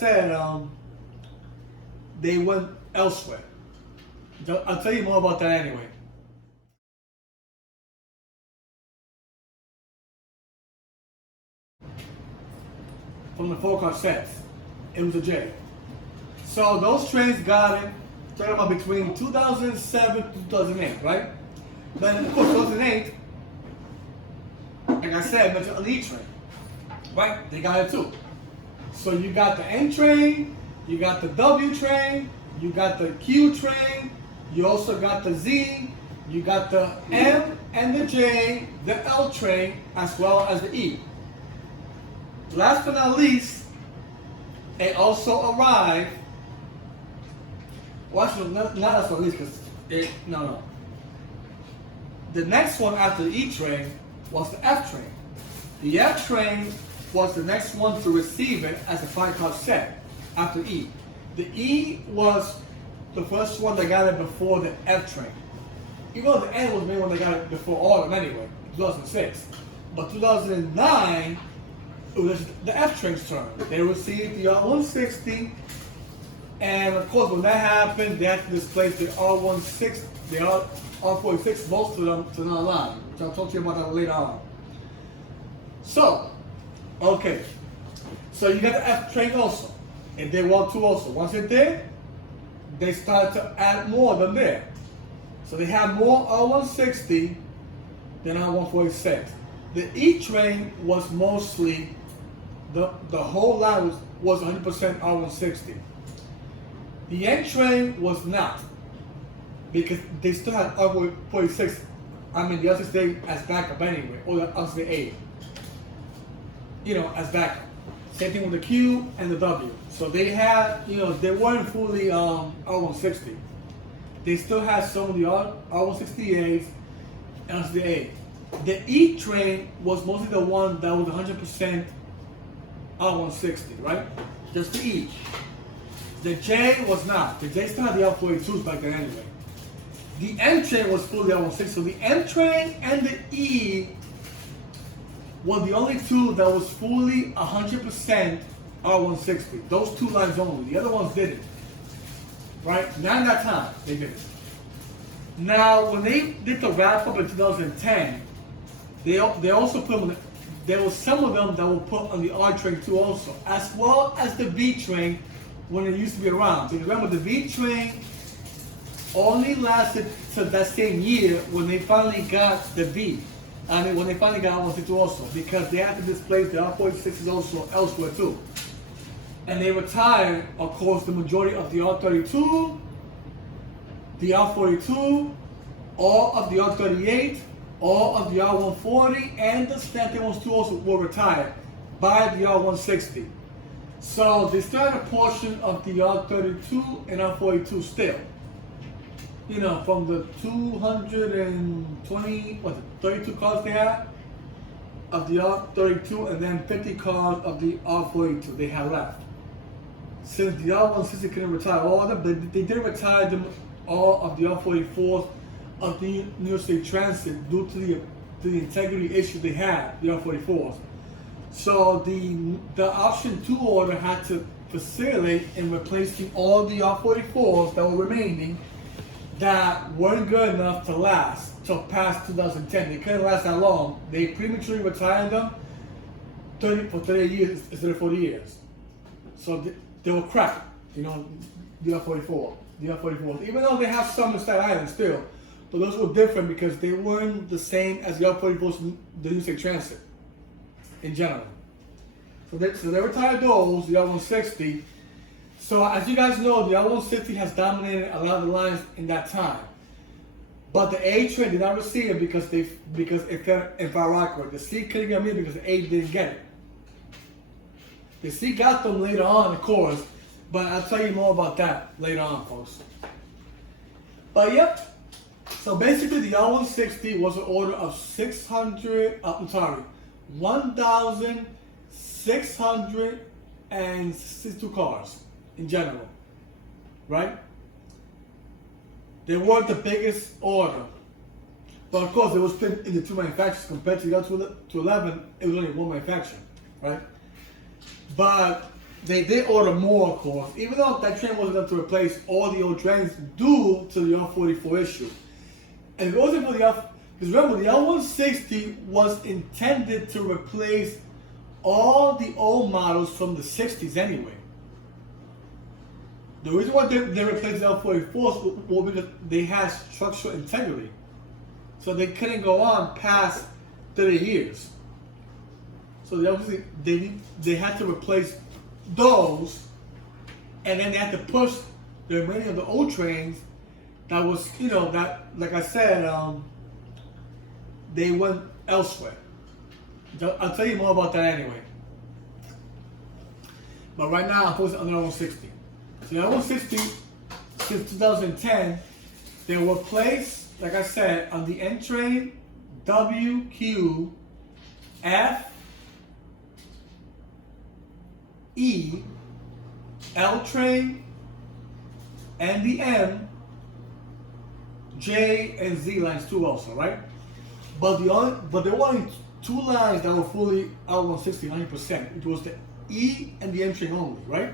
said, they went elsewhere. I'll tell you more about that anyway. From the 4-car sets, it was a J. So those trains got it, talking about between 2007 to 2008, right? Then of course 2008, like I said, mentioned an E train, right? They got it too. So you got the N train, you got the W train, you got the Q train, you also got the Z, you got the M and the J, the L train, as well as the E. Last but not least, it also arrived. Well, actually, not last but not least, because no. The next one after the E train was the F train. The F train was the next one to receive it as a 5-car set after E. The E was the first one that got it before the F train. Even though the N was the main one that got it before all of them anyway, 2006. But 2009, it was the F train's turn. They received the R160, and of course when that happened, they had to displace the R160, the R46, most of them to another line, which I'll talk to you about that later on. So, okay, so you got the F train also. It did well too also. Once it did, they started to add more than there. So they had more R160 than R146. The E train was mostly, the whole line was 100% R160. The N train was not, because they still had R46, the R68 as backup anyway, or the R68, as backup. Same thing with the Q and the W. So they had, they weren't fully R160. They still had some of the R168s and R68. The E train was mostly the one that was 100% R160, right? Just the E. The J was not. The J still had the R42s back then anyway. The M train was fully R160. So the M train and the E were the only two that was fully 100% R160. Those two lines only. The other ones didn't. Right? Not in that time, they didn't. Now, when they did the wrap up in 2010, they also put there was some of them that were put on the R train too also, as well as the V train when it used to be around. Because remember, the V train only lasted to that same year when they finally got the V. When they finally got R162 also, because they had to displace the R46s also elsewhere too. And they retired, of course, the majority of the R32, the R42, all of the R38, all of the R140, and the stamped ones too also were retired by the R160. So they still had a portion of the R32 and R42 still. From the 32 cars they had of the R32, and then 50 cars of the R42 they had left. Since the R160 couldn't retire all of them, they did retire them all of the R44s of the New York State Transit due to the integrity issue they had, the R44s. So the option 2 order had to facilitate in replacing all the R44s that were remaining that weren't good enough to last till past 2010. They couldn't last that long. They prematurely retired them for 30 years instead of 40 years. So they were crap, the R44, the R44s. Even though they have some in Staten Island still, but those were different because they weren't the same as the R44s in the New York State Transit in general. So they retired those, the R160. So as you guys know, the R160 has dominated a lot of the lines in that time. But the A train did not receive it because it fell in Far Rockaway. The C couldn't get me because the A didn't get it. The C got them later on, of course, but I'll tell you more about that later on, folks. But yep. So basically, the R160 was an order of 1,662 cars in general, right? They weren't the biggest order, but of course it was split into 2 manufacturers. Compared to the other 11, it was only 1 manufacturer, right? But they did order more, of course, even though that train wasn't enough to replace all the old trains due to the R44 issue. And it wasn't for the because remember, the R160 was intended to replace all the old models from the 60s anyway. The reason why they replaced the R44 was because they had structural integrity. So they couldn't go on past 30 years. So they had to replace those, and then they had to push the remaining of the old trains that was, that, like I said, they went elsewhere. I'll tell you more about that anyway. But right now, I'm focusing on the R160. So the R160, since 2010, they were placed, like I said, on the N train, W, Q, F, E, L train, and the M, J, and Z lines too also, right? But there were only two lines that were fully R160 90%. It was the E and the M train only, right?